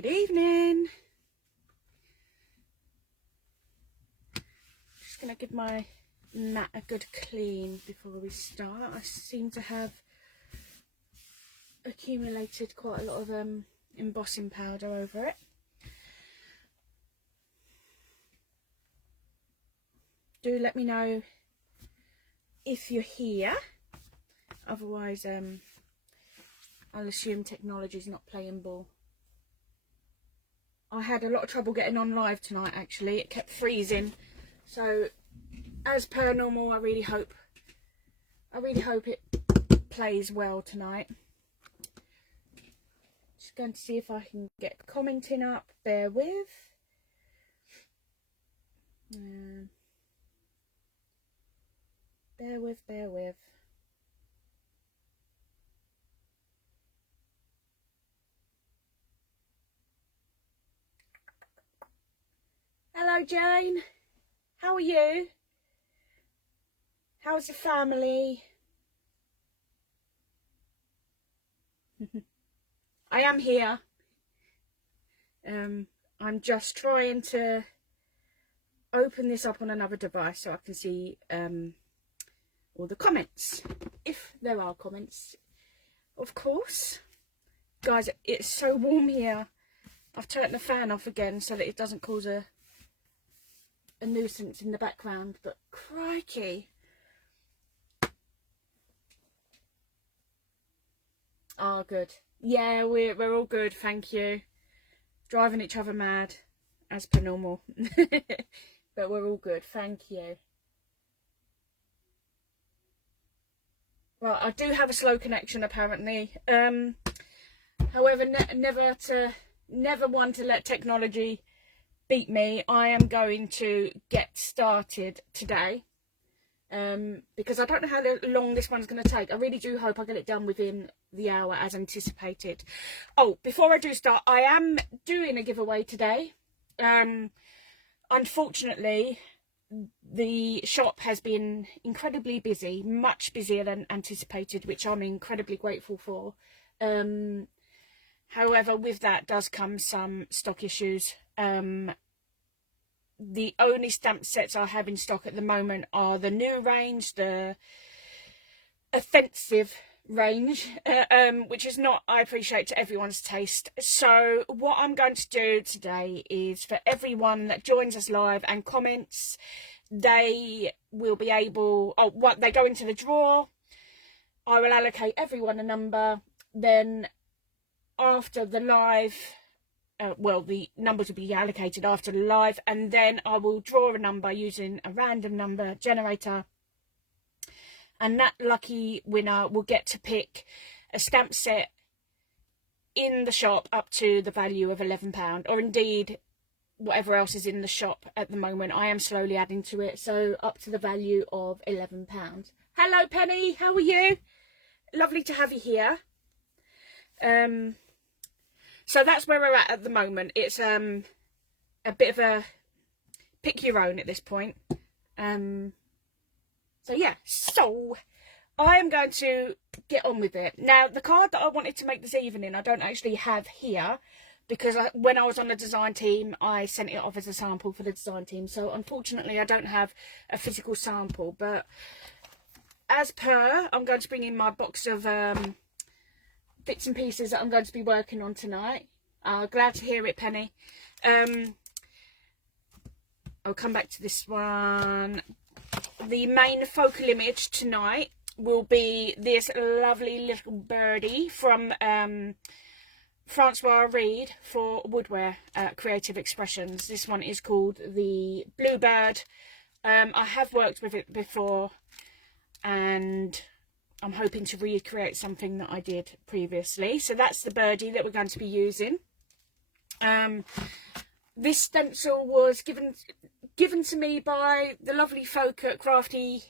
Good evening. Just going to give my mat a good clean before we start. I seem to have accumulated quite a lot of embossing powder over it. Do let me know if you're here. Otherwise, I'll assume technology's not playing ball. I had a lot of trouble getting on live tonight, actually. It kept freezing. So, as per normal, I really hope it plays well tonight. Just going to see if I can get commenting up. Bear with. Bear with. Hello, Jane. How are you? How's the family? I am here. I'm just trying to open this up on another device so I can see all the comments, if there are comments, of course. Guys, it's so warm here. I've turned the fan off again so that it doesn't cause a nuisance in the background, but crikey. Oh, good. Yeah, we're all good, thank you. Driving each other mad, as per normal. But we're all good, thank you. Well, I do have a slow connection apparently. However, never one to let technology beat me. I am going to get started today. Because I don't know how long this one's going to take. I really do hope I get it done within the hour as anticipated. Oh, before I do start, I am doing a giveaway today. Unfortunately, the shop has been incredibly busy, much busier than anticipated, which I'm incredibly grateful for. However, with that does come some stock issues. The only stamp sets I have in stock at the moment are the new range, the offensive range, which is not, I appreciate, to everyone's taste. So what I'm going to do today is, for everyone that joins us live and comments, they will be able, they go into the draw. I will allocate everyone a number. Then after the live, the numbers will be allocated after the live, and then I will draw a number using a random number generator, and that lucky winner will get to pick a stamp set in the shop up to the value of £11, or indeed whatever else is in the shop at the moment. I am slowly adding to it, so up to the value of £11. Hello Penny, how are you? Lovely to have you here. So that's where we're at the moment. It's a bit of a pick your own at this point. So yeah, so I am going to get on with it. Now, the card that I wanted to make this evening, I don't actually have here, because when I was on the design team, I sent it off as a sample for the design team. So unfortunately, I don't have a physical sample. But as per, I'm going to bring in my box of bits and pieces that I'm going to be working on tonight. Glad to hear it, Penny. I'll come back to this one. The main focal image tonight will be this lovely little birdie from Francois Reed for Woodware Creative Expressions. This one is called the Bluebird. I have worked with it before, and I'm hoping to recreate something that I did previously. So that's the birdie that we're going to be using. This stencil was given to me by the lovely folk at Crafty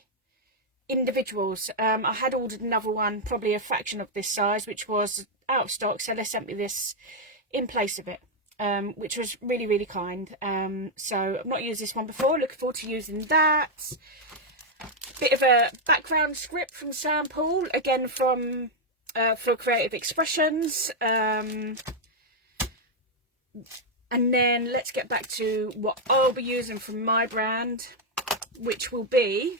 Individuals. I had ordered another one, probably a fraction of this size, which was out of stock, so they sent me this in place of it, which was really, really kind. So I've not used this one before, looking forward to using that. Bit of a background script from Sample, again from for Creative Expressions. And then let's get back to what I'll be using from my brand, which will be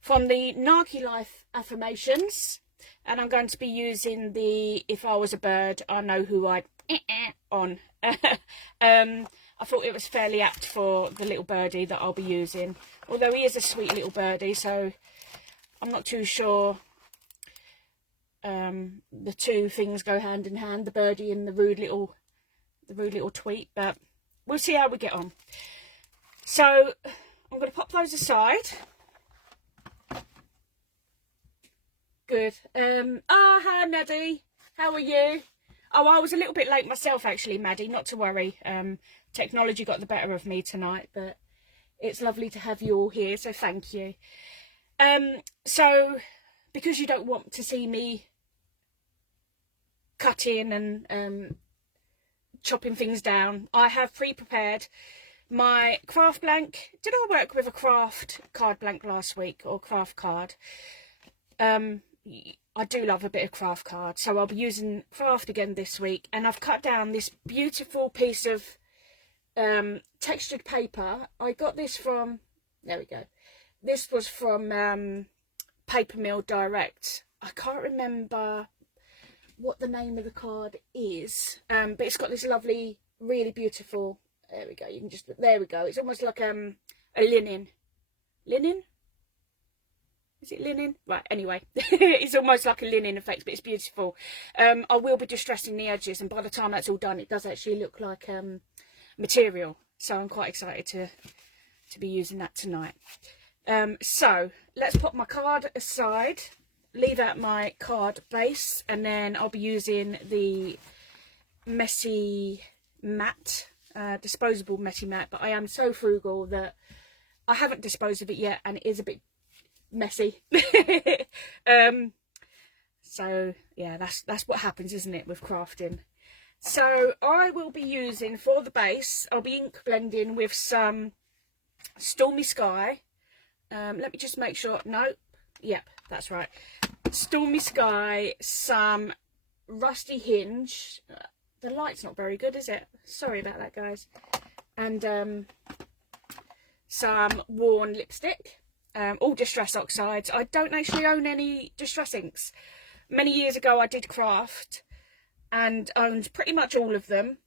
from the Nike Life Affirmations. And I'm going to be using the If I Was a Bird, I Know Who I'd on. I thought it was fairly apt for the little birdie that I'll be using. Although he is a sweet little birdie, so I'm not too sure the two things go hand in hand, the birdie and the rude little tweet, but we'll see how we get on. So I'm going to pop those aside. Good. Hi Maddie, how are you? Oh, I was a little bit late myself actually, Maddie, not to worry. Technology got the better of me tonight, but it's lovely to have you all here, so thank you. So because you don't want to see me cutting and chopping things down, I have pre-prepared my craft blank. Did I work with a craft card blank last week, or craft card? I do love a bit of craft card, so I'll be using craft again this week, and I've cut down this beautiful piece of textured paper. I got this from, there we go, this was from Paper Mill Direct. I can't remember what the name of the card is, but it's got this lovely, really beautiful, there we go, you can just, there we go, it's almost like a linen, is it linen? Right, anyway, it's almost like a linen effect, but it's beautiful. I will be distressing the edges, and by the time that's all done, it does actually look like material, so I'm quite excited to be using that tonight. So let's put my card aside, leave out my card base, and then I'll be using the messy matte, disposable messy matte, but I am so frugal that I haven't disposed of it yet, and it is a bit messy. So yeah, that's what happens, isn't it, with crafting. So I will be using, for the base, I'll be ink blending with some Stormy Sky. Let me just make sure, nope, yep, that's right, Stormy Sky, some Rusty Hinge, the light's not very good, is it? Sorry about that, guys. And some Worn lipstick, all Distress Oxides. I don't actually own any Distress inks. Many years ago I did craft and owned pretty much all of them,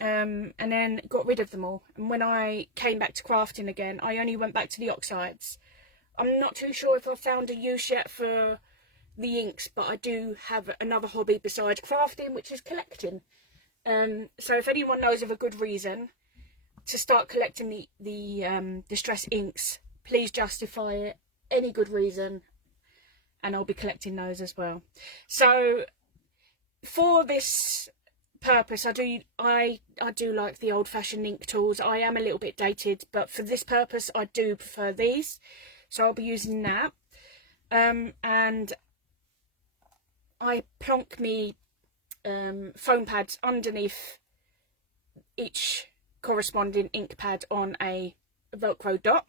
and then got rid of them all. And when I came back to crafting again, I only went back to the oxides. I'm not too sure if I've found a use yet for the inks, but I do have another hobby besides crafting, which is collecting. So if anyone knows of a good reason to start collecting the Distress inks, please justify it, any good reason, and I'll be collecting those as well. So for this purpose, I do like the old-fashioned ink tools. I am a little bit dated, but for this purpose I do prefer these, so I'll be using that. And I plonk me foam pads underneath each corresponding ink pad on a Velcro dot.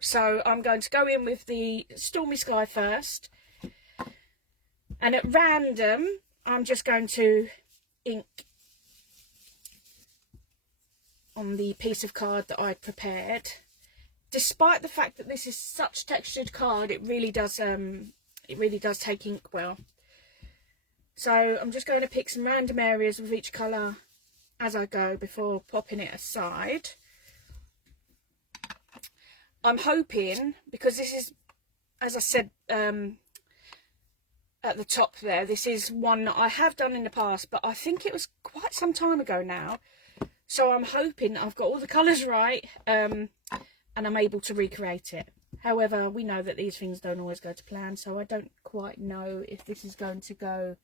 So I'm going to go in with the Stormy Sky first, and at random I'm just going to ink on the piece of card that I prepared. Despite the fact that this is such textured card, it really does take ink well. So I'm just going to pick some random areas of each colour as I go before popping it aside. I'm hoping, because this is, as I said at the top there, this is one that I have done in the past, but I think it was quite some time ago now. So I'm hoping I've got all the colours right, and I'm able to recreate it. However, we know that these things don't always go to plan, so I don't quite know if this is going to go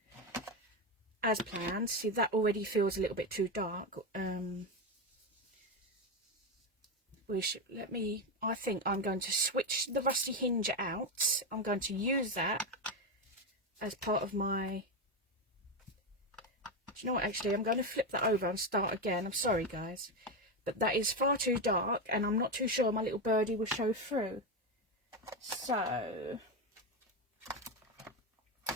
as planned. See, that already feels a little bit too dark. I think I'm going to switch the Rusty Hinge out. I'm going to use that as part of my... Do you know what, actually, I'm going to flip that over and start again. I'm sorry, guys, but that is far too dark, and I'm not too sure my little birdie will show through. So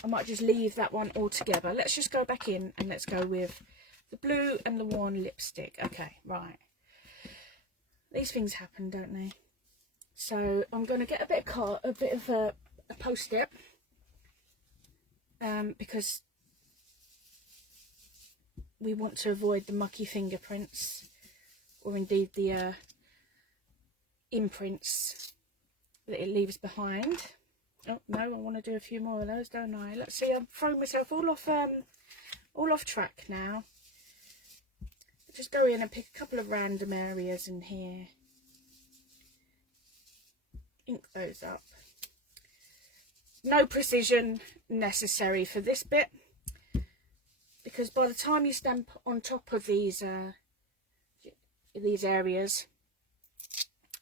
I might just leave that one altogether. Let's just go back in and let's go with the blue and the worn lipstick. Okay, right. These things happen, don't they? So I'm going to get a bit of a post-it, because we want to avoid the mucky fingerprints, or indeed the imprints that it leaves behind. Oh no, I want to do a few more of those, don't I? Let's see, I'm throwing myself all off track now. Just go in and pick a couple of random areas in here. Ink those up. No precision necessary for this bit, because by the time you stamp on top of these areas,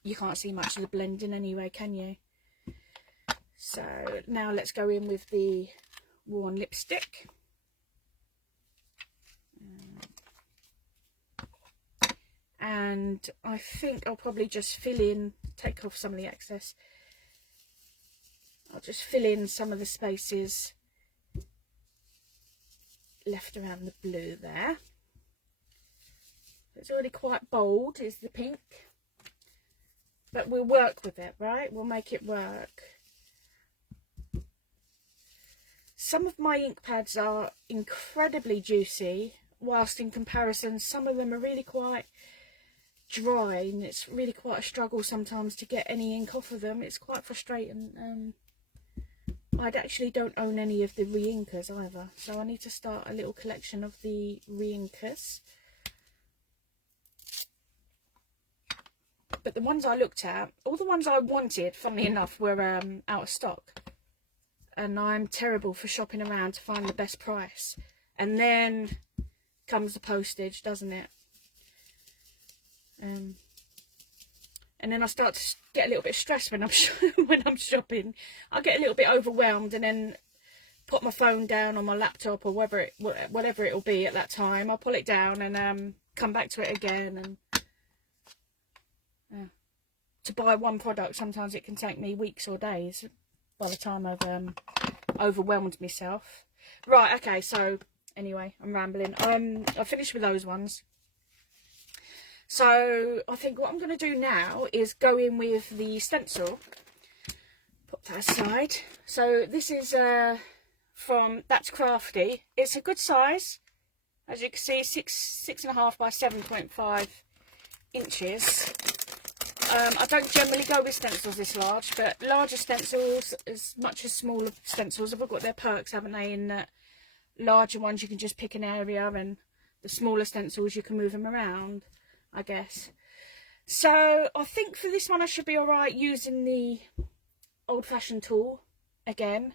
you can't see much of the blending anyway, can you? So now let's go in with the worn lipstick. And I think I'll probably just fill in, take off some of the excess. I'll just fill in some of the spaces left around the blue there. It's already quite bold, is the pink. But we'll work with it, right? We'll make it work. Some of my ink pads are incredibly juicy, whilst in comparison some of them are really quite dry, and it's really quite a struggle sometimes to get any ink off of them. It's quite frustrating. I actually don't own any of the re-inkers either, so I need to start a little collection of the re-inkers. But the ones I looked at, all the ones I wanted, funnily enough, were out of stock. And I'm terrible for shopping around to find the best price. And then comes the postage, doesn't it? And then I start to get a little bit stressed when I'm shopping. I get a little bit overwhelmed, and then put my phone down on my laptop or whatever it will be at that time. I'll pull it down and come back to it again. And to buy one product, sometimes it can take me weeks or days by the time I've overwhelmed myself. Right, okay, so anyway, I'm rambling. I finished with those ones. So I think what I'm going to do now is go in with the stencil. Put that aside. So this is from That's Crafty. It's a good size, as you can see, 6.5 by 7.5 inches. I don't generally go with stencils this large, but larger stencils as much as smaller stencils have all got their perks, haven't they? In that larger ones you can just pick an area, and the smaller stencils you can move them around, I guess. So I think for this one I should be alright using the old-fashioned tool again.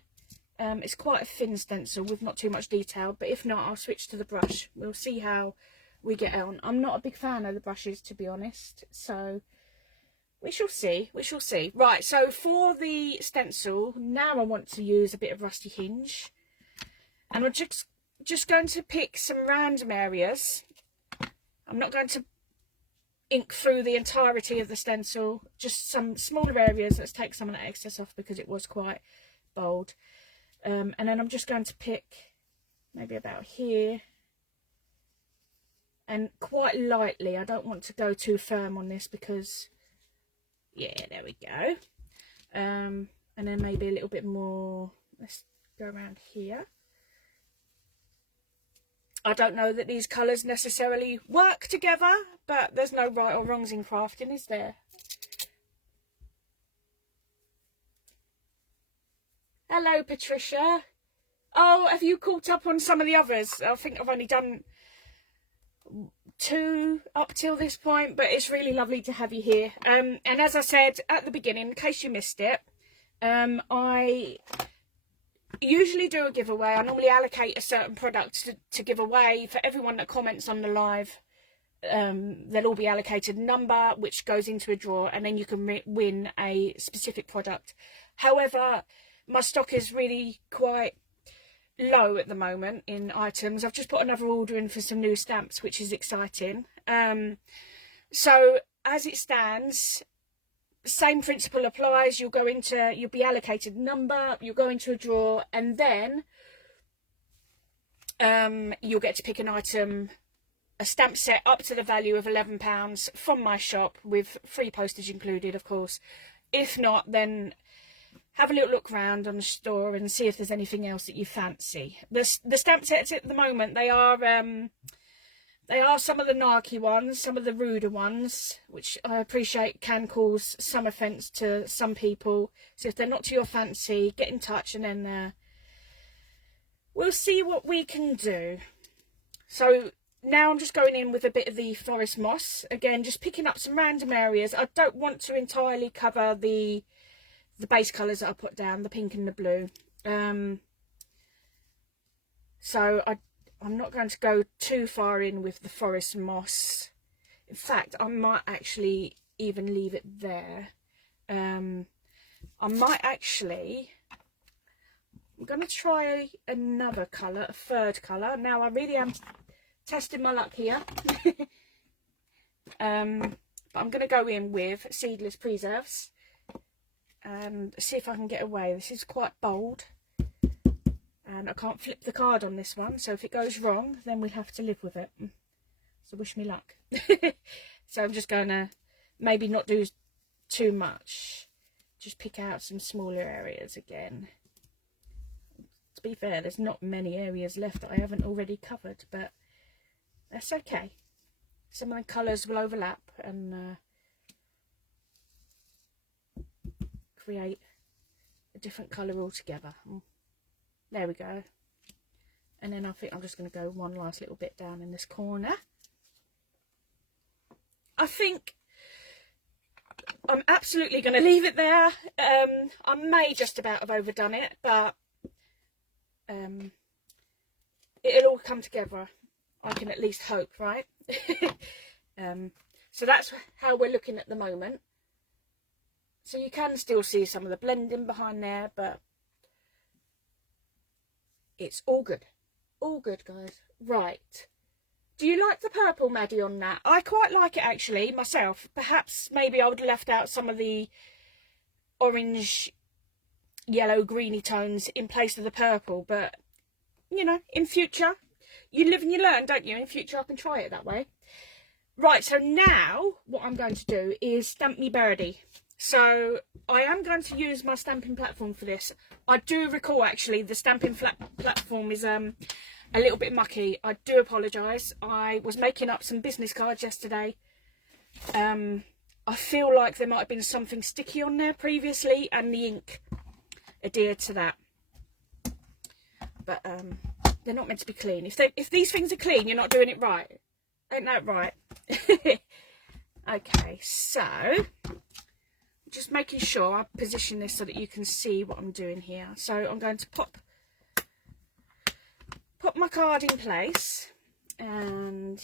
It's quite a thin stencil with not too much detail, but if not, I'll switch to the brush. We'll see how we get on. I'm not a big fan of the brushes, to be honest, so we shall see. We shall see. Right, so for the stencil, now I want to use a bit of Rusty Hinge, and I'm just going to pick some random areas. I'm not going to ink through the entirety of the stencil, just some smaller areas. Let's take some of that excess off because it was quite bold. And then I'm just going to pick maybe about here, and quite lightly. I don't want to go too firm on this because, yeah, there we go. And then maybe a little bit more. Let's go around here. I don't know that these colours necessarily work together, but there's no right or wrongs in crafting, is there? Hello, Patricia. Oh, have you caught up on some of the others? I think I've only done 2 up till this point, but it's really lovely to have you here. And as I said at the beginning, in case you missed it, I usually do a giveaway. I normally allocate a certain product to give away for everyone that comments on the live. They'll all be allocated a number which goes into a drawer, and then you can win a specific product. However, my stock is really quite low at the moment in items. I've just put another order in for some new stamps, which is exciting. So as it stands, same principle applies. You'll be allocated a number, you'll go into a drawer, and then you'll get to pick an item, a stamp set up to the value of £11 from my shop, with free postage included, of course. If not, then have a little look around on the store and see if there's anything else that you fancy. The stamp sets at the moment, they are some of the narky ones, some of the ruder ones, which I appreciate can cause some offence to some people. So if they're not to your fancy, get in touch, and then we'll see what we can do. So now I'm just going in with a bit of the forest moss. Again, just picking up some random areas. I don't want to entirely cover the base colours that I put down, the pink and the blue. So I'm not going to go too far in with the forest moss. In fact, I might actually even leave it there. I'm going to try another colour, a third colour. Now, I really am testing my luck here. But I'm going to go in with Seedless Preserves and see if I can get away. This is quite bold, and I can't flip the card on this one, so if it goes wrong, then we'll have to live with it. So wish me luck. So I'm just going to maybe not do too much, just pick out some smaller areas again. To be fair, there's not many areas left that I haven't already covered, but that's okay. Some of the colours will overlap and create a different colour altogether. There we go. And then I think I'm just going to go one last little bit down in this corner. I think I'm absolutely going to leave it there. I may just about have overdone it, but it'll all come together. I can at least hope, right? So that's how we're looking at the moment. So you can still see some of the blending behind there, but it's all good. All good, guys. Right. Do you like the purple, Maddie, on that? I quite like it, actually, myself. Perhaps maybe I would have left out some of the orange, yellow, greeny tones in place of the purple. But, you know, in future, you live and you learn, don't you? In future, I can try it that way. Right, so now what I'm going to do is stamp me birdie. So I am going to use my stamping platform for this. I do recall, actually, the stamping platform is a little bit mucky. I do apologise. I was making up some business cards yesterday. I feel like there might have been something sticky on there previously, and the ink adhered to that. But they're not meant to be clean. If these things are clean, you're not doing it right. Ain't that right? Okay, so just making sure I position this so that you can see what I'm doing here. So I'm going to pop my card in place, and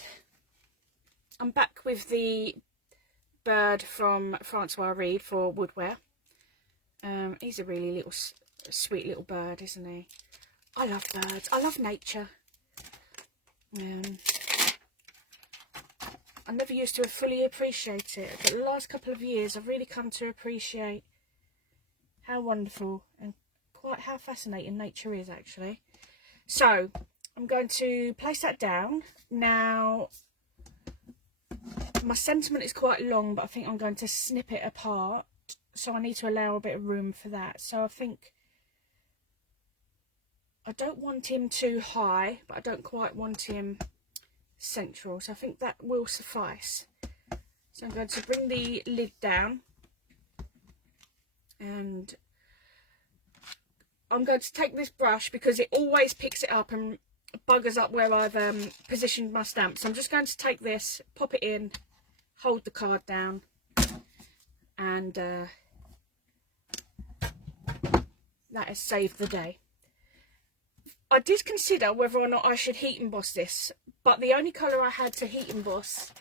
I'm back with the bird from Francois Reed for woodware. He's a really little sweet little bird, isn't he? I love birds. I love nature. I never used to fully appreciate it, but the last couple of years I've really come to appreciate how wonderful and quite how fascinating nature is, actually. So I'm going to place that down. Now, my sentiment is quite long, but I think I'm going to snip it apart, so I need to allow a bit of room for that. So I think I don't want him too high, but I don't quite want him central, so I think that will suffice. So I'm going to bring the lid down, and I'm going to take this brush because it always picks it up and buggers up where I've positioned my stamp. So I'm just going to take this, pop it in, hold the card down, and that has saved the day. I did consider whether or not I should heat emboss this, but the only colour I had to heat emboss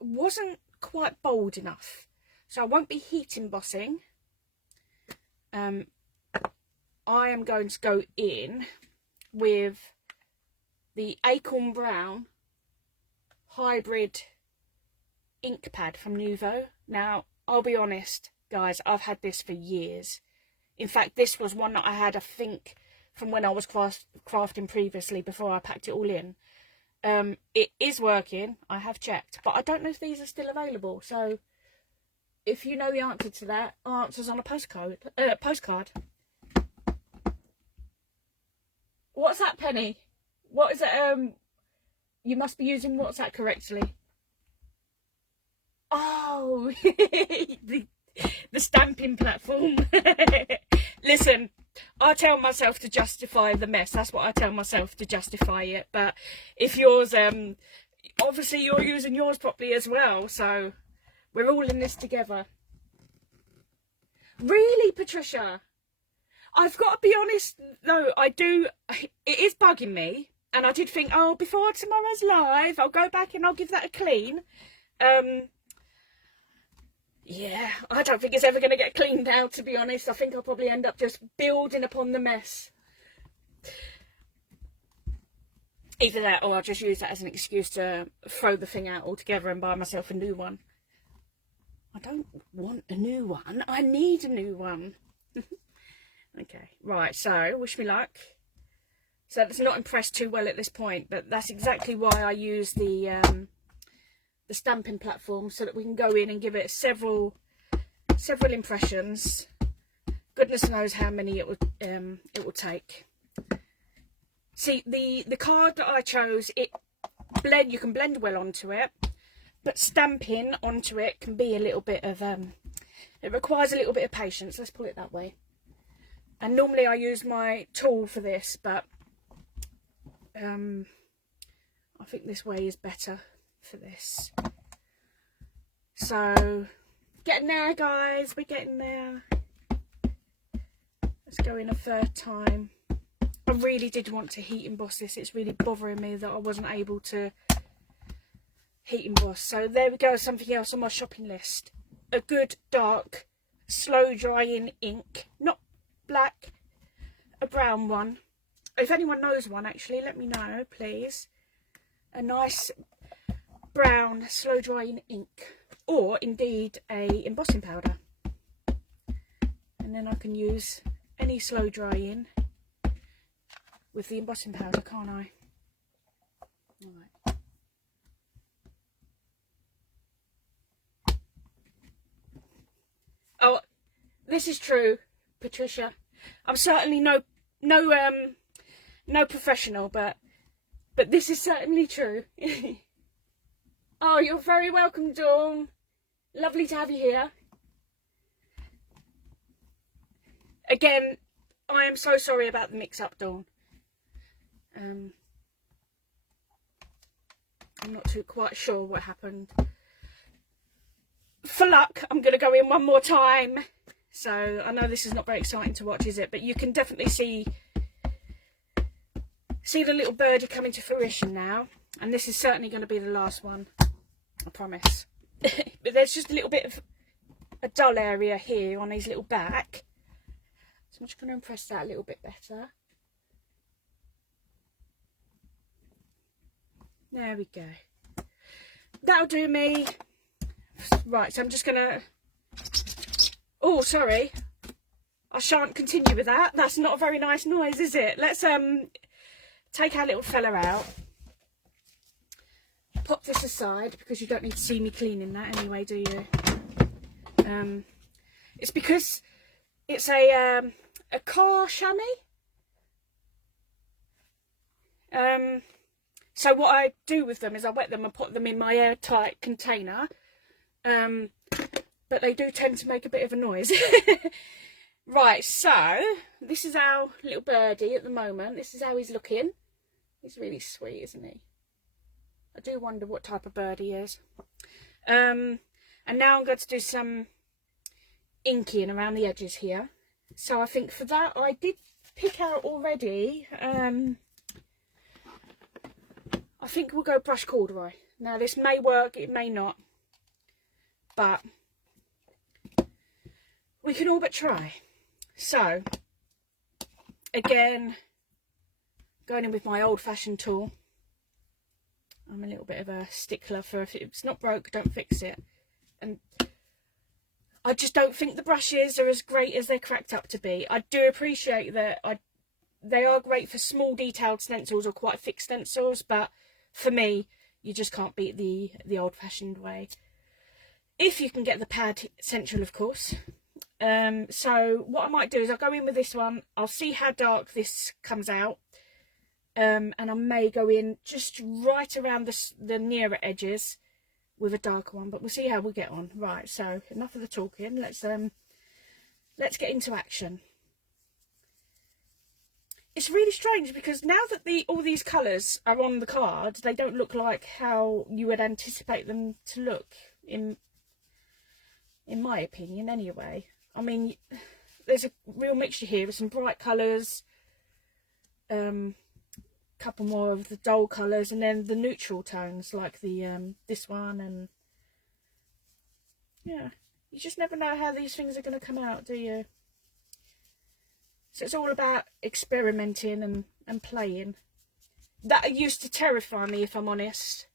wasn't quite bold enough. So I won't be heat embossing. I am going to go in with the Acorn Brown hybrid ink pad from Nuvo. Now, I'll be honest, guys, I've had this for years. In fact, this was one that I had, I think, from when I was crafting previously, before I packed it all in. It is working, I have checked, but I don't know if these are still available. So if you know the answer to that, answers on a postcard. What's that, Penny? What is it? You must be using WhatsApp correctly. Oh, the stamping platform. Listen, I tell myself to justify the mess. That's what I tell myself, to justify it. But if yours, obviously you're using yours properly as well. So we're all in this together. Really, Patricia? I've got to be honest, though, it is bugging me. And I did think, oh, before tomorrow's live, I'll go back and I'll give that a clean. Yeah, I don't think it's ever going to get cleaned now, to be honest. I think I'll probably end up just building upon the mess. Either that, or I'll just use that as an excuse to throw the thing out altogether and buy myself a new one. I don't want a new one. I need a new one. Okay, right, so wish me luck. So that's not impressed too well at this point, but that's exactly why I use the stamping platform, so that we can go in and give it several impressions. Goodness knows how many it will take. See, the card that I chose, you can blend well onto it, but stamping onto it can be a little bit of it requires a little bit of patience, let's put it that way. And normally I use my tool for this, but I think this way is better for this. So getting there, guys, we're getting there. Let's go in a third time. I really did want to heat emboss this. It's really bothering me that I wasn't able to heat emboss. So there we go, something else on my shopping list. A good dark slow drying ink, not black, a brown one. If anyone knows one, actually, let me know, please. A nice brown slow drying ink, or indeed a embossing powder, and then I can use any slow drying with the embossing powder, can't I? All right. Oh, this is true, Patricia. I'm certainly no professional, but this is certainly true. Oh, you're very welcome, Dawn. Lovely to have you here. Again, I am so sorry about the mix-up, Dawn. I'm not quite sure what happened. For luck, I'm going to go in one more time. So I know this is not very exciting to watch, is it? But you can definitely see the little birdie coming to fruition now. And this is certainly going to be the last one, I promise. But there's just a little bit of a dull area here on his little back. So I'm just going to impress that a little bit better. There we go. That'll do me. Right, so I'm just going to... Oh, sorry. I shan't continue with that. That's not a very nice noise, is it? Let's take our little fella out. Pop this aside, because you don't need to see me cleaning that anyway, do you? It's because it's a car chamois. So what I do with them is I wet them and put them in my airtight container. But they do tend to make a bit of a noise. Right, so this is our little birdie at the moment. This is how he's looking. He's really sweet, isn't he? I do wonder what type of bird he is. And now I'm going to do some inking around the edges here. So I think for that I did pick out already. I think we'll go brush corduroy. Now this may work, it may not. But we can all but try. So, again, going in with my old-fashioned tool. I'm a little bit of a stickler for if it's not broke, don't fix it. And I just don't think the brushes are as great as they're cracked up to be. I do appreciate that they are great for small detailed stencils or quite thick stencils, but for me, you just can't beat the old-fashioned way. If you can get the pad central, of course. So what I might do is I'll go in with this one. I'll see how dark this comes out. And I may go in just right around the nearer edges with a darker one, but we'll see how we get on. Right, so enough of the talking. Let's get into action. It's really strange because now that all these colours are on the card, they don't look like how you would anticipate them to look, in my opinion anyway. I mean, there's a real mixture here with some bright colours, couple more of the dull colours, and then the neutral tones like the this one. And yeah, you just never know how these things are going to come out, do you? So it's all about experimenting and playing. That used to terrify me, if I'm honest.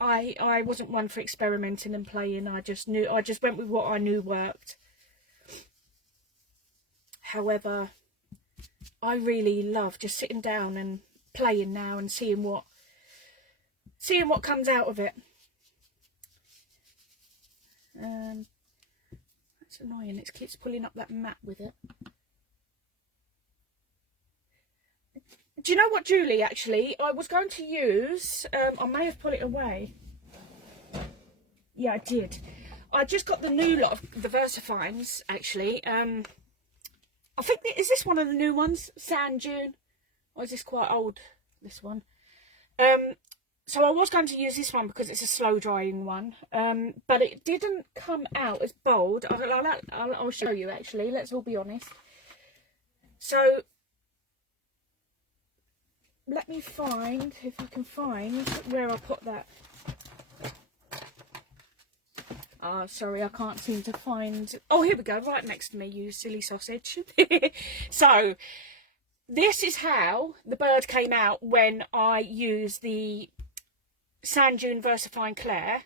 I wasn't one for experimenting and playing. I just went with what I knew worked. However, I really love just sitting down and playing now and seeing what comes out of it. That's annoying. It keeps pulling up that mat with it. Do you know what, Julie, actually, I was going to use, I may have put it away. Yeah, I did. I just got the new lot of the VersaFines, actually. I think, is this one of the new ones? Sand Dune? Or is this quite old, this one? So I was going to use this one because it's a slow drying one. But it didn't come out as bold. I'll show you, actually. Let's all be honest. So let me find, if I can find, where I put that. Sorry, I can't seem to find. Oh, here we go, right next to me, you silly sausage. So this is how the bird came out when I used the Sand Dune VersaFine Clair.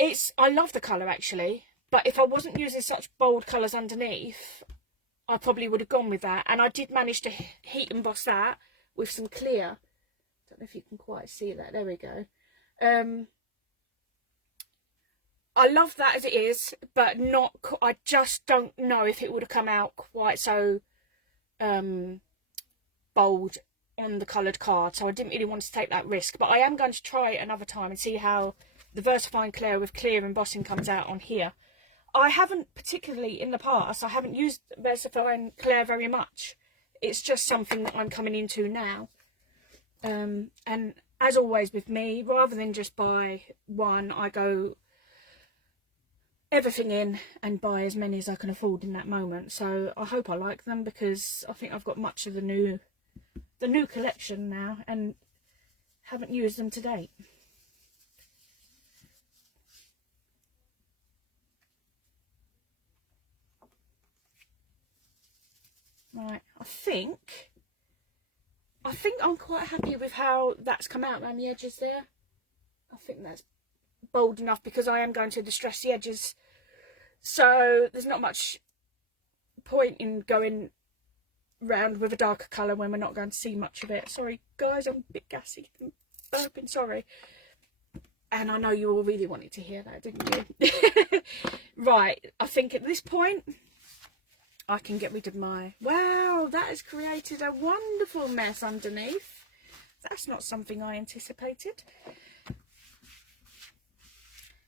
I love the colour, actually, but if I wasn't using such bold colours underneath, I probably would have gone with that. And I did manage to heat emboss that with some clear. Don't know if you can quite see that. There we go. I love that as it is, but not. I just don't know if it would have come out quite so bold on the coloured card. So I didn't really want to take that risk. But I am going to try it another time and see how the VersaFine Clair with clear embossing comes out on here. I haven't particularly in the past. I haven't used VersaFine Clair very much. It's just something that I'm coming into now. And as always with me, rather than just buy one, I go everything in and buy as many as I can afford in that moment. So I hope I like them, because I think I've got much of the new collection now and haven't used them to date. Right, I think I'm quite happy with how that's come out around the edges there. I think that's bold enough, because I am going to distress the edges, so there's not much point in going round with a darker colour when we're not going to see much of it. Sorry guys, I'm a bit gassy, I'm burping, sorry. And I know you all really wanted to hear that, didn't you? Right, I think at this point I can get rid of my... Wow, that has created a wonderful mess underneath. That's not something I anticipated.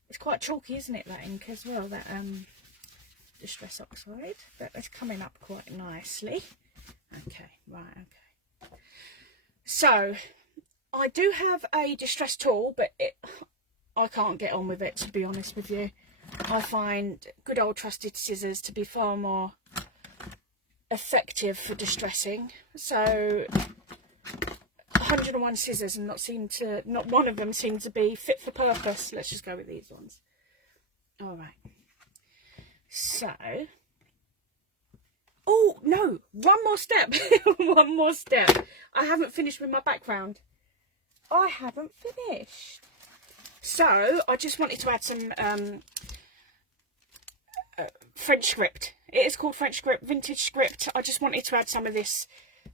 It's quite chalky, isn't it, that ink as well, that Distress Oxide. But it's coming up quite nicely. Okay, right, okay. So, I do have a distress tool, but I can't get on with it, to be honest with you. I find good old trusted scissors to be far more effective for distressing. So 101 scissors, and not one of them seemed to be fit for purpose. Let's just go with these ones. All right. So, oh no, one more step. One more step. I haven't finished with my background. I haven't finished. So I just wanted to add some French script. It is called French script, vintage script. I just wanted to add some of this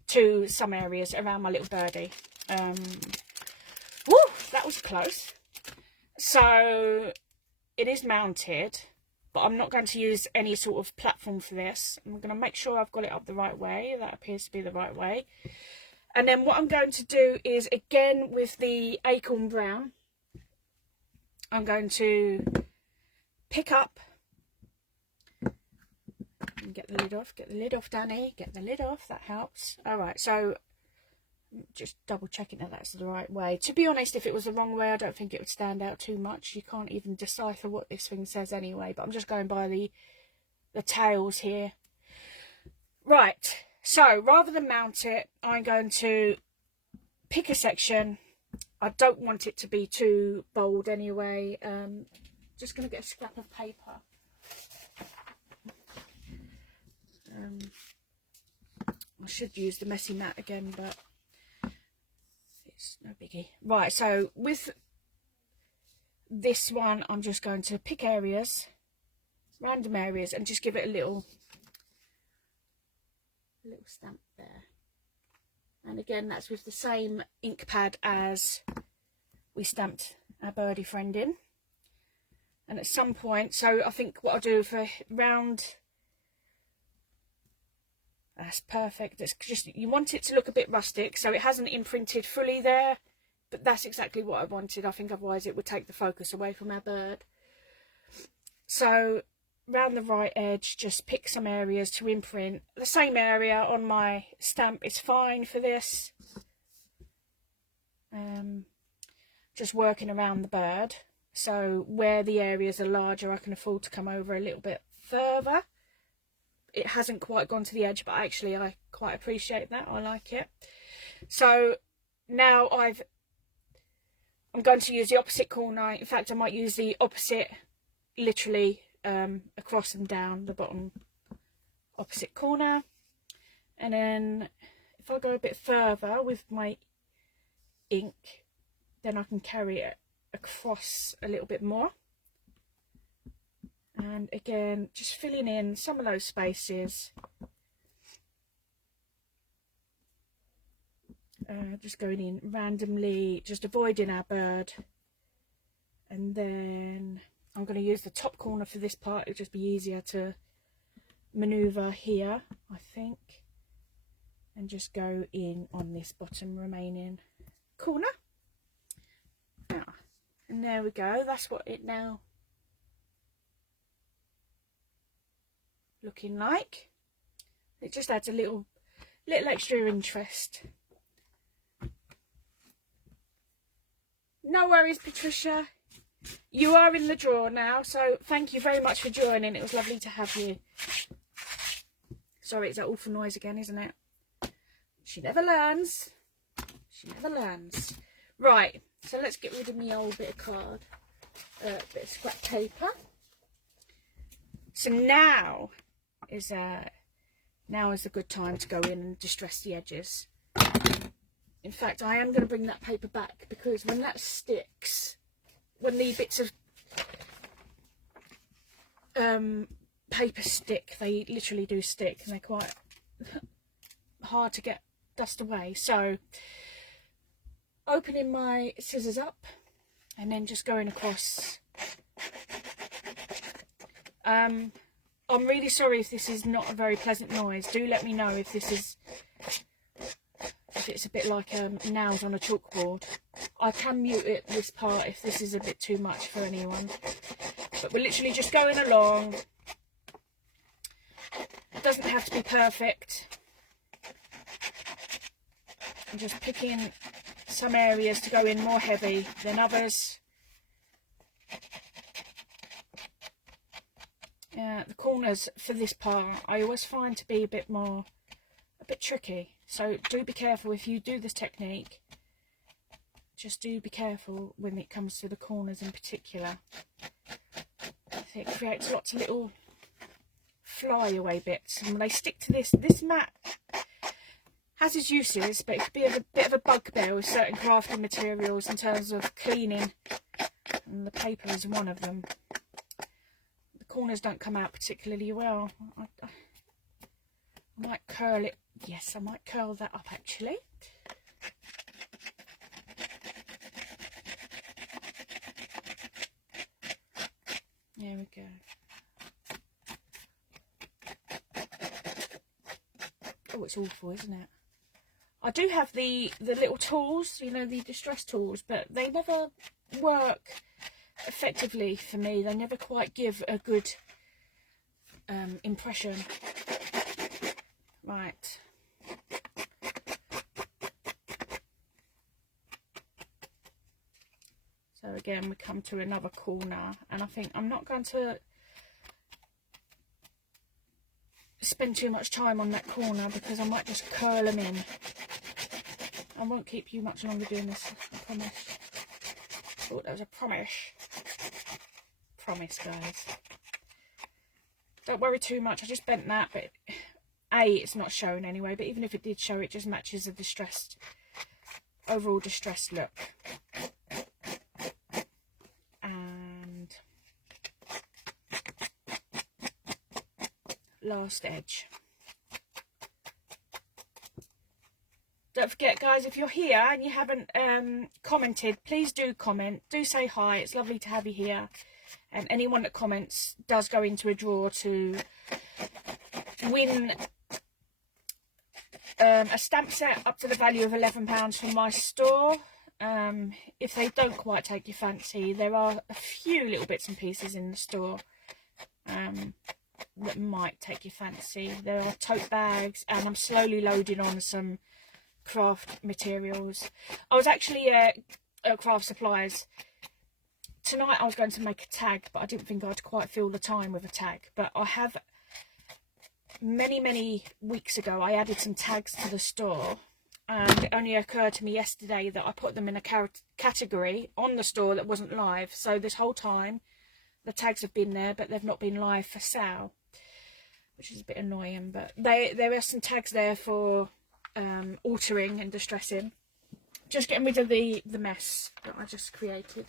to some areas around my little birdie. Woo, that was close. So it is mounted, but I'm not going to use any sort of platform for this. I'm going to make sure I've got it up the right way. That appears to be the right way. And then what I'm going to do is, again with the acorn brown, I'm going to pick up and get the lid off. Get the lid off, Dani. Get the lid off. That helps. All right, so just double checking that that's the right way. To be honest, if it was the wrong way, I don't think it would stand out too much. You can't even decipher what this thing says anyway, but I'm just going by the tails here. Right, so rather than mount it, I'm going to pick a section. I don't want it to be too bold anyway. Just going to get a scrap of paper. I should use the messy mat again, but it's no biggie. Right, so with this one, I'm just going to pick areas, random areas, and just give it a little stamp there. And again, that's with the same ink pad as we stamped our birdie friend in. And at some point, so I think what I'll do for round, that's perfect. It's just, you want it to look a bit rustic, so it hasn't imprinted fully there, but that's exactly what I wanted. I think otherwise it would take the focus away from our bird. So round the right edge, just pick some areas to imprint. The same area on my stamp is fine for this. Just working around the bird. So where the areas are larger, I can afford to come over a little bit further. It hasn't quite gone to the edge, but actually I quite appreciate that. I like it. So now I'm going to use the opposite corner. In fact, I might use the opposite, literally across and down the bottom opposite corner. And then if I go a bit further with my ink, then I can carry it across a little bit more. And again, just filling in some of those spaces. Just going in randomly, just avoiding our bird. And then I'm going to use the top corner for this part. It'll just be easier to manoeuvre here, I think. And just go in on this bottom remaining corner. And there we go. That's what it now looking like. It just adds a little extra interest. No worries, Patricia. You are in the draw now, so thank you very much for joining. It was lovely to have you. Sorry, it's that awful noise again, isn't it? She never learns. She never learns. Right, so let's get rid of my old bit of card, bit of scrap paper. So now is a good time to go in and distress the edges. In fact, I am going to bring that paper back, because when that sticks, when the bits of paper stick, they literally do stick, and they're quite hard to get dust away. So opening my scissors up and then just going across. I'm really sorry if this is not a very pleasant noise. Do let me know if it's a bit like nails on a chalkboard. I can mute it, this part, if this is a bit too much for anyone. But we're literally just going along. It doesn't have to be perfect. I'm just picking some areas to go in more heavy than others. The corners for this part I always find to be a bit tricky, so do be careful if you do this technique. Just do be careful when it comes to the corners in particular. It creates lots of little flyaway bits, and when they stick to this mat has its uses, but it could be a bit of a bugbear with certain crafting materials in terms of cleaning, and the paper is one of them. The corners don't come out particularly well. I might curl it. Yes, I might curl that up actually. There we go. Oh, it's awful, isn't it? I do have the little tools, you know, the distress tools, but they never work effectively for me. They never quite give a good impression. Right. So again, we come to another corner, and I think I'm not going to spend too much time on that corner because I might just curl them in. I won't keep you much longer doing this, I promise. Oh, that was a promise. Promise, guys. Don't worry too much, I just bent that, but it's not shown anyway, but even if it did show, it just matches the distressed, overall distressed look. And last edge. Don't forget, guys, if you're here and you haven't commented, please do comment. Do say hi. It's lovely to have you here. And anyone that comments does go into a draw to win a stamp set up to the value of £11 from my store. If they don't quite take your fancy, there are a few little bits and pieces in the store that might take your fancy. There are tote bags, and I'm slowly loading on some craft materials. I was actually at Craft Supplies tonight. I was going to make a tag, but I didn't think I'd quite fill the time with a tag. But I have many weeks ago I added some tags to the store, and it only occurred to me yesterday that I put them in a category on the store that wasn't live. So this whole time the tags have been there, but they've not been live for sale, which is a bit annoying. But there are some tags there for altering and distressing. Just getting rid of the mess that I just created.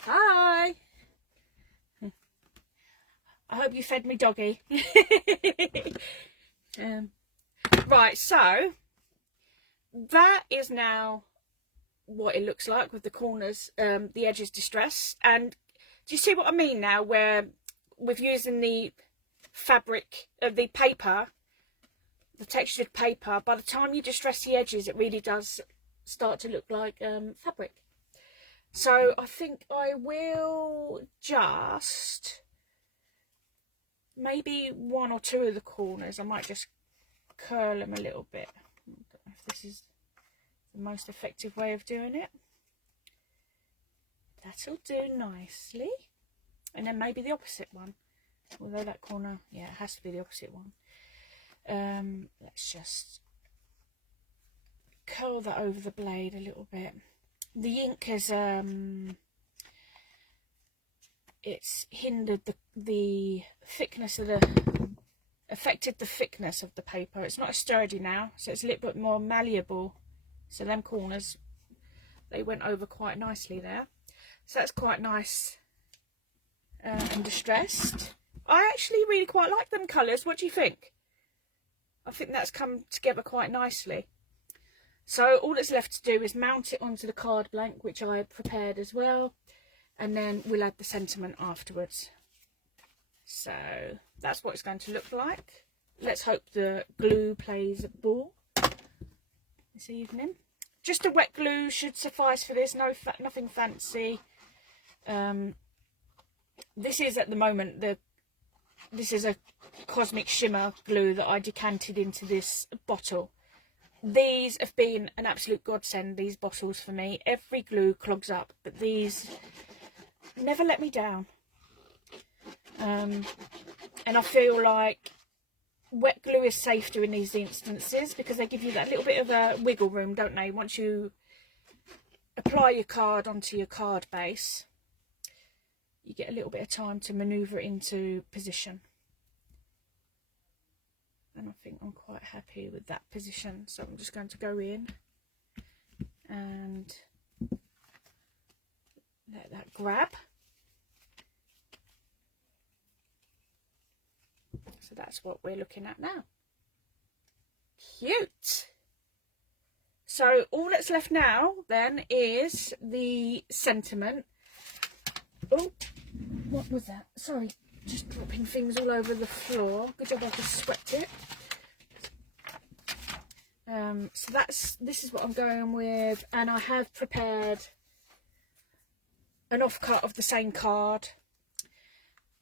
Hi. I hope you fed me doggy. Right, so that is now what it looks like with the corners, the edges distressed. And do you see what I mean now, where with using the fabric of the paper, the textured paper, by the time you distress the edges, it really does start to look like fabric. So I think I will just, maybe one or two of the corners, I might just curl them a little bit. I don't know if this is the most effective way of doing it. That'll do nicely. And then maybe the opposite one. Although that corner, yeah, it has to be the opposite one. Let's just curl that over the blade a little bit. The ink has it's hindered the thickness of affected the thickness of the paper. It's not as sturdy now, so it's a little bit more malleable. So them corners, they went over quite nicely there. So that's quite nice and distressed. I actually really quite like them colours. What do you think? I think that's come together quite nicely. So all that's left to do is mount it onto the card blank, which I prepared as well, and then we'll add the sentiment afterwards. So that's what it's going to look like. Let's hope the glue plays ball this evening. Just a wet glue should suffice for this. Nothing fancy. This is at the moment this is a Cosmic Shimmer glue that I decanted into this bottle. These have been an absolute godsend, these bottles, for me. Every glue clogs up, but these never let me down. And I feel like wet glue is safer in these instances because they give you that little bit of a wiggle room, don't they? Once you apply your card onto your card base, you get a little bit of time to manoeuvre it into position. And I think I'm quite happy with that position. So I'm just going to go in and let that grab. So that's what we're looking at now. Cute. So all that's left now then is the sentiment. Oh, what was that? Sorry, just dropping things all over the floor. Good job I just swept it. So this is what I'm going with, and I have prepared an offcut of the same card.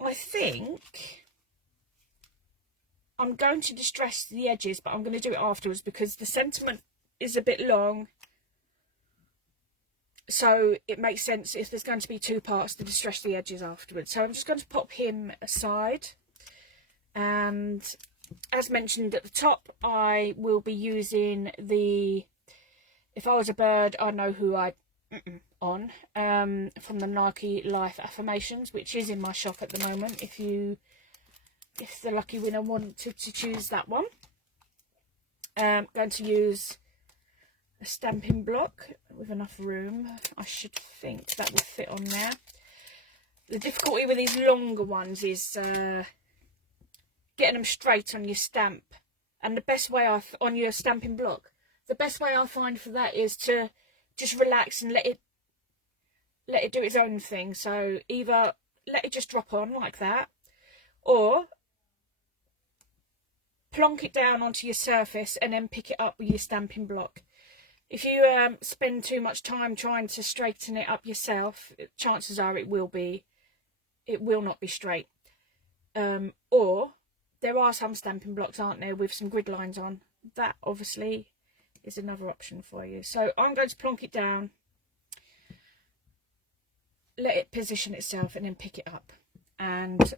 I think I'm going to distress the edges, but I'm going to do it afterwards because the sentiment is a bit long, so it makes sense if there's going to be two parts to distress the edges afterwards. So I'm just going to pop him aside, and as mentioned at the top, I will be using the If I Was a Bird, I Know Who I on from the Nike Life Affirmations, which is in my shop at the moment if the lucky winner wanted to choose that one. I'm going to use a stamping block with enough room. I should think that will fit on there. The difficulty with these longer ones is getting them straight on your stamp, and the best way on your stamping block, the best way I find for that is to just relax and let it do its own thing. So either let it just drop on like that, or plonk it down onto your surface and then pick it up with your stamping block. If you spend too much time trying to straighten it up yourself, chances are it will not be straight. Or there are some stamping blocks, aren't there, with some grid lines on. That obviously is another option for you. So I'm going to plonk it down, let it position itself, and then pick it up. And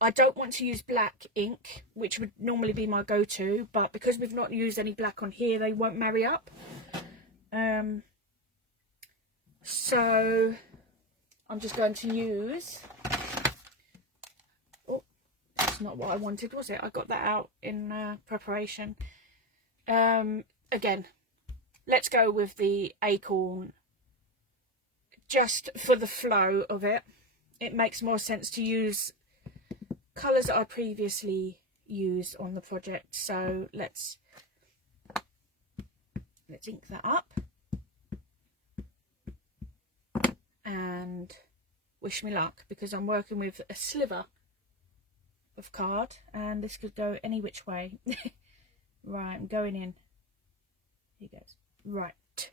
I don't want to use black ink, which would normally be my go-to, but because we've not used any black on here, they won't marry up. So I'm just going to use... Oh, that's not what I wanted, was it? I got that out in preparation. Again, let's go with the acorn just for the flow of it. It makes more sense to use colours that I previously used on the project. So let's ink that up and wish me luck, because I'm working with a sliver of card and this could go any which way. Right, I'm going in. Here goes. Right.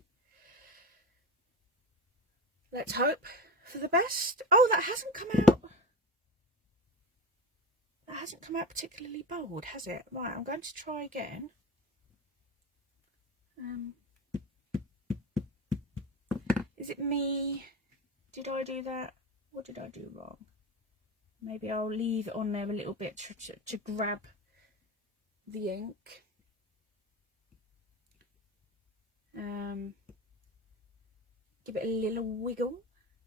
Let's hope for the best. Oh, that hasn't come out. That hasn't come out particularly bold, has it? Right, I'm going to try again. Is it me? Did I do that? What did I do wrong? Maybe I'll leave it on there a little bit to grab the ink. Give it a little wiggle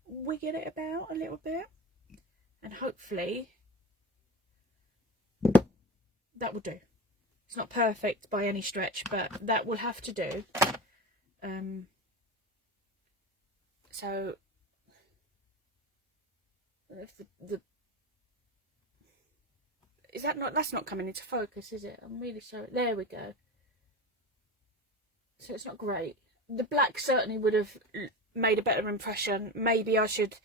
it about a little bit, and hopefully that will do. It's not perfect by any stretch, but that will have to do. So if is that not, that's not coming into focus, is it? I'm really sorry. There we go. So it's not great. The black certainly would have made a better impression. Maybe I should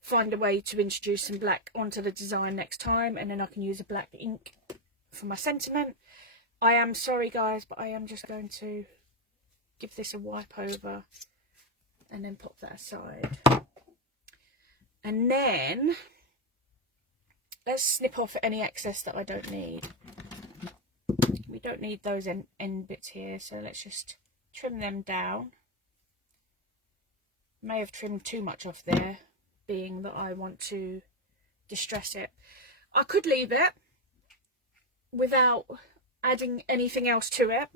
find a way to introduce some black onto the design next time, and then I can use a black ink for my sentiment. I am sorry guys, but I am just going to give this a wipe over and then pop that aside. And then let's snip off any excess that I don't need. We don't need those end bits here, so let's just trim them down. May have trimmed too much off there, being that I want to distress it. I could leave it without adding anything else to it.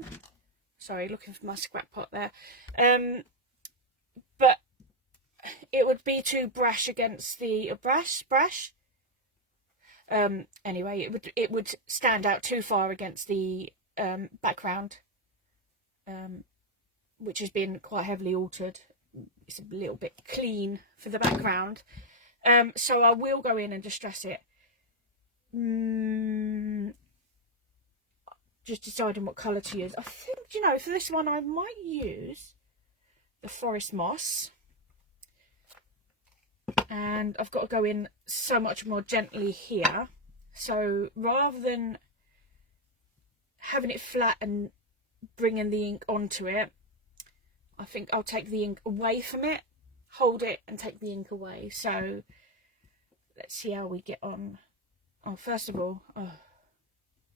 Sorry, looking for my scrap pot there. But it would be too brash against the brash. Anyway, it would stand out too far against the background, which has been quite heavily altered. It's a little bit clean for the background. So I will go in and distress it just deciding what colour to use. I think, you know, for this one I might use the Forest Moss. And I've got to go in so much more gently here. So rather than having it flat and bringing the ink onto it, I think I'll take the ink away from it, hold it and take the ink away. So let's see how we get on. Oh, first of all,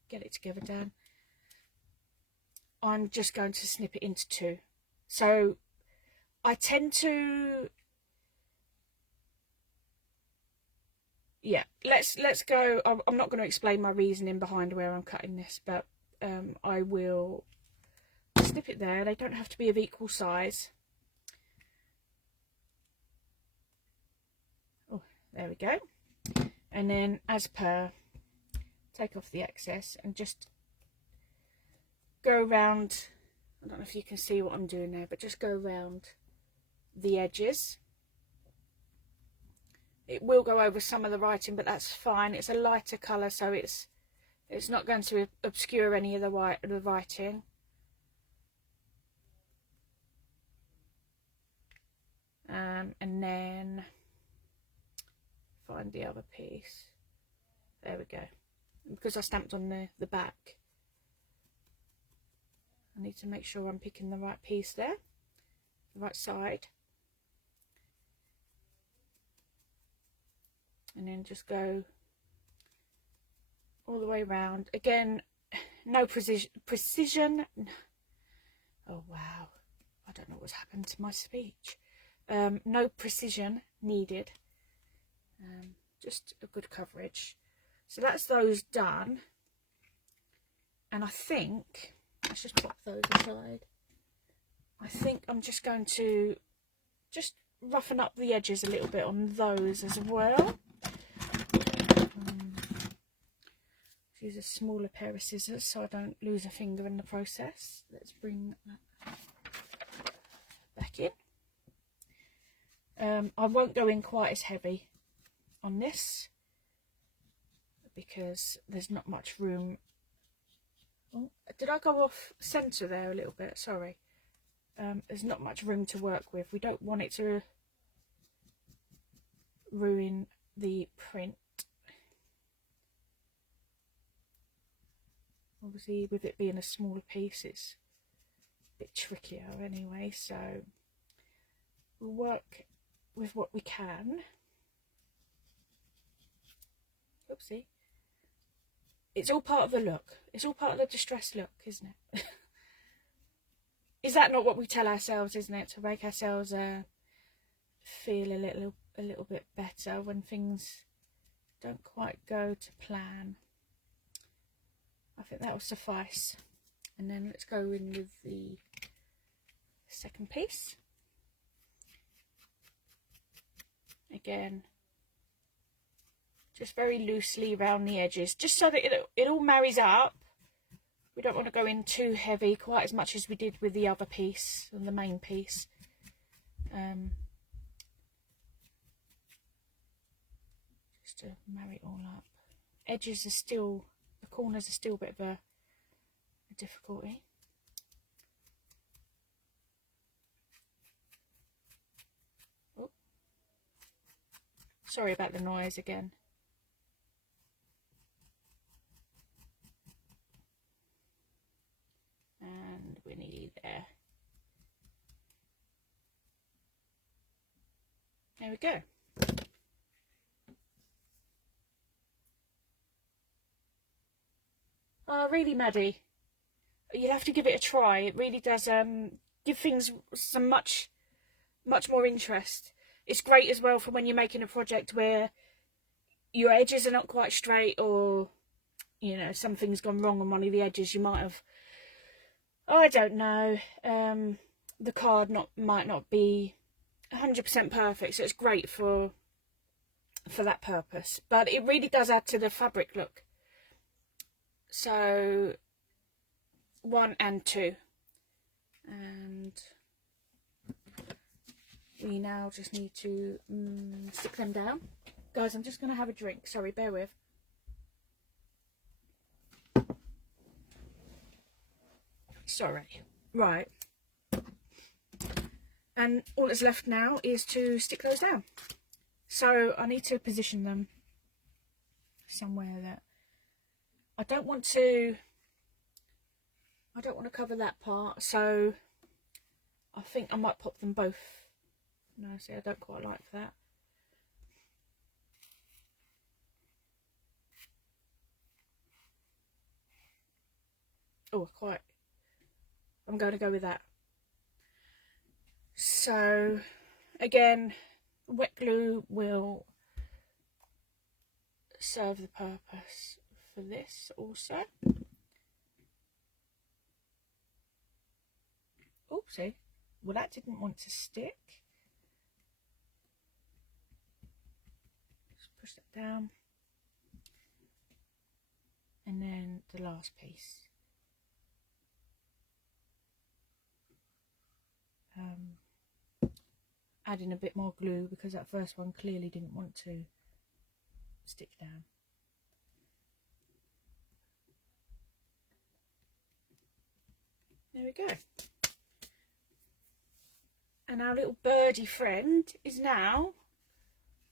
get it together, Dan. I'm just going to snip it into two. So I tend to, yeah, let's go. I'm not going to explain my reasoning behind where I'm cutting this, but I will snip it there. They don't have to be of equal size. Oh, there we go. And then, as per, take off the excess and just go around. I don't know if you can see what I'm doing there, but just go around the edges. It will go over some of the writing, but that's fine. It's a lighter colour, so it's not going to obscure any of the writing. And then find the other piece. There we go. Because I stamped on the back, I need to make sure I'm picking the right piece there, the right side. And then just go all the way around. Again, no precision. Oh wow, I don't know what's happened to my speech. No precision needed. Just a good coverage. So that's those done. And I think, let's just pop those aside. I think I'm just going to just roughen up the edges a little bit on those as well. Use a smaller pair of scissors so I don't lose a finger in the process. Let's bring that back in. I won't go in quite as heavy on this because there's not much room. Oh, did I go off centre there a little bit? Sorry. There's not much room to work with. We don't want it to ruin the print. Obviously, with it being a smaller piece, it's a bit trickier anyway, so we'll work with what we can. Oopsie. It's all part of the look. It's all part of the distressed look, isn't it? Is that not what we tell ourselves, isn't it? To make ourselves feel a little bit better when things don't quite go to plan. I think that will suffice. And then let's go in with the second piece. Again, just very loosely around the edges, just so that it all marries up. We don't want to go in too heavy, quite as much as we did with the other piece, and the main piece. Just to marry it all up. Edges are still, the corners are still a bit of a difficulty. Oh. Sorry about the noise again. And we're nearly there. There we go. Oh, really, Maddie? You'll have to give it a try. It really does give things some much more interest. It's great as well for when you're making a project where your edges are not quite straight, or, you know, something's gone wrong on one of the edges. You might have, I don't know, the card might not be 100% perfect, so it's great for that purpose. But it really does add to the fabric look. So 1 and 2, and we now just need to stick them down. Guys, I'm just going to have a drink. Sorry, bear with. Sorry. Right. And all that's left now is to stick those down. So I need to position them somewhere that I don't want to cover that part, so I think I might pop them both. No, see, I don't quite like that. Oh, I'm going to go with that. So again, wet glue will serve the purpose for this also. Oopsie, well that didn't want to stick. Just push that down. And then the last piece. Adding a bit more glue because that first one clearly didn't want to stick down. There we go. And our little birdie friend is now,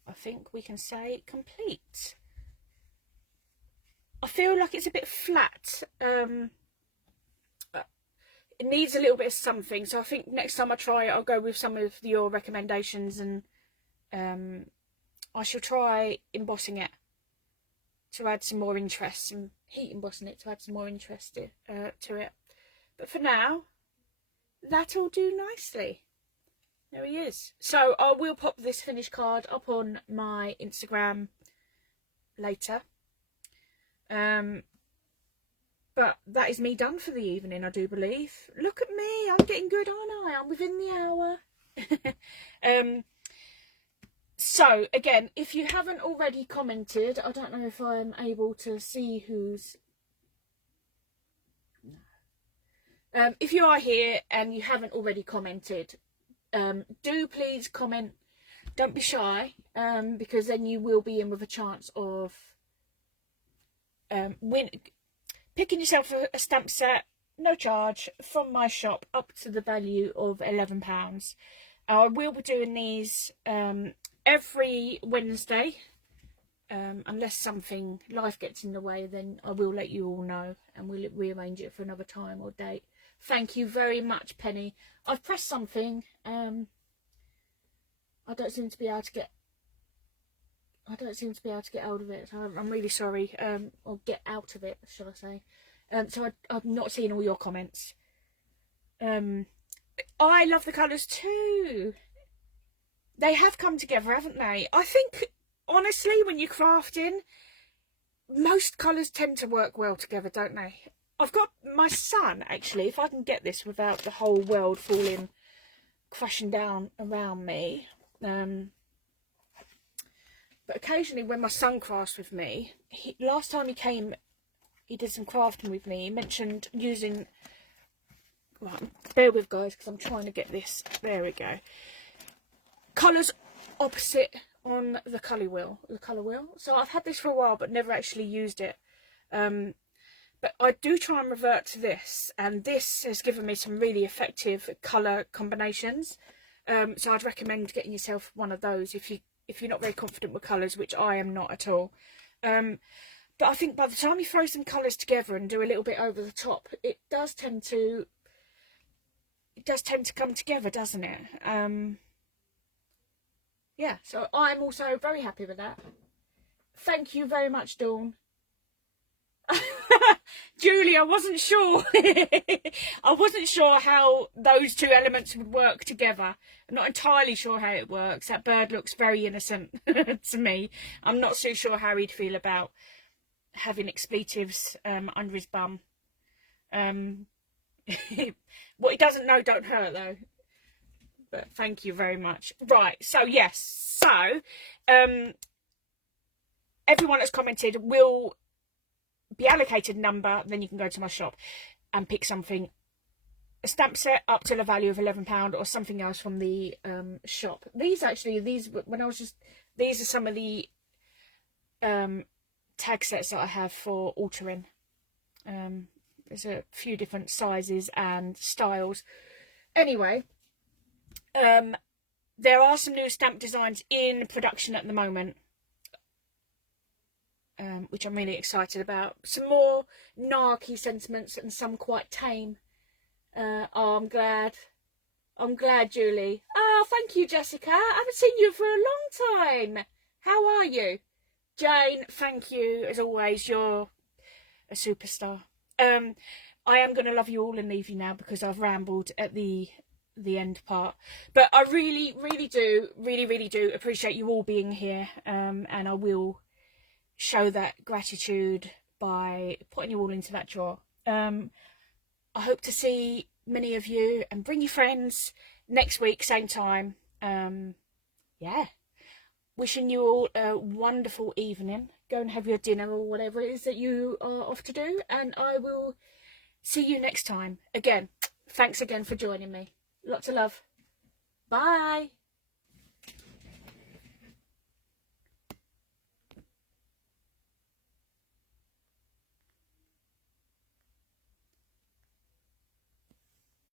I think we can say, complete. I feel like it's a bit flat. It needs a little bit of something, so I think next time I try it I'll go with some of your recommendations, and I shall try embossing it to add some more interest, and heat embossing it to add some more interest to it. But for now, that'll do nicely. There he is. So I will pop this finished card up on my Instagram later. But that is me done for the evening, I do believe. Look at me, I'm getting good, aren't I? I'm within the hour. So, again, if you haven't already commented, I don't know if I'm able to see who's... No. If you are here and you haven't already commented, do please comment. Don't be shy, because then you will be in with a chance of picking yourself a stamp set, no charge, from my shop up to the value of £11. I will be doing these every Wednesday, unless something, life gets in the way, then I will let you all know and we'll rearrange it for another time or date. Thank you very much, Penny. I've pressed something. I don't seem to be able to get hold of it, so I'm really sorry, or get out of it, shall I say. So I've not seen all your comments. I love the colours too. They have come together, haven't they? I think, honestly, when you're crafting, most colours tend to work well together, don't they? I've got my son, actually, if I can get this without the whole world falling, crashing down around me. But occasionally when my son crafts with me, last time he came, he did some crafting with me, he mentioned using, right, bear with guys because I'm trying to get this, there we go, colours opposite on the colour wheel. So I've had this for a while but never actually used it. But I do try and revert to this, and this has given me some really effective colour combinations. So I'd recommend getting yourself one of those if you're not very confident with colours, which I am not at all. But I think by the time you throw some colours together and do a little bit over the top, it does tend to come together, doesn't it? Yeah, so I'm also very happy with that. Thank you very much, Dawn. Julie, I wasn't sure. I wasn't sure how those two elements would work together. I'm not entirely sure how it works. That bird looks very innocent to me. I'm not so sure how he'd feel about having expletives under his bum. What he doesn't know don't hurt, though. But thank you very much. Right, so yes. So, everyone that's commented will be allocated a number, then you can go to my shop and pick something, a stamp set up to the value of £11 or something else from the shop. These are some of the tag sets that I have for altering. There's a few different sizes and styles. Anyway, there are some new stamp designs in production at the moment, which I'm really excited about. Some more narky sentiments and some quite tame. Oh, I'm glad. I'm glad, Julie. Oh, thank you, Jessica. I haven't seen you for a long time. How are you? Jane, thank you. As always, you're a superstar. I am going to love you all and leave you now because I've rambled at the end part. But I really do appreciate you all being here. And I will show that gratitude by putting you all into that drawer. I hope to see many of you and bring your friends next week, same time. Yeah. Wishing you all a wonderful evening. Go and have your dinner or whatever it is that you are off to do. And I will see you next time. Again, thanks again for joining me. Lots of love. Bye.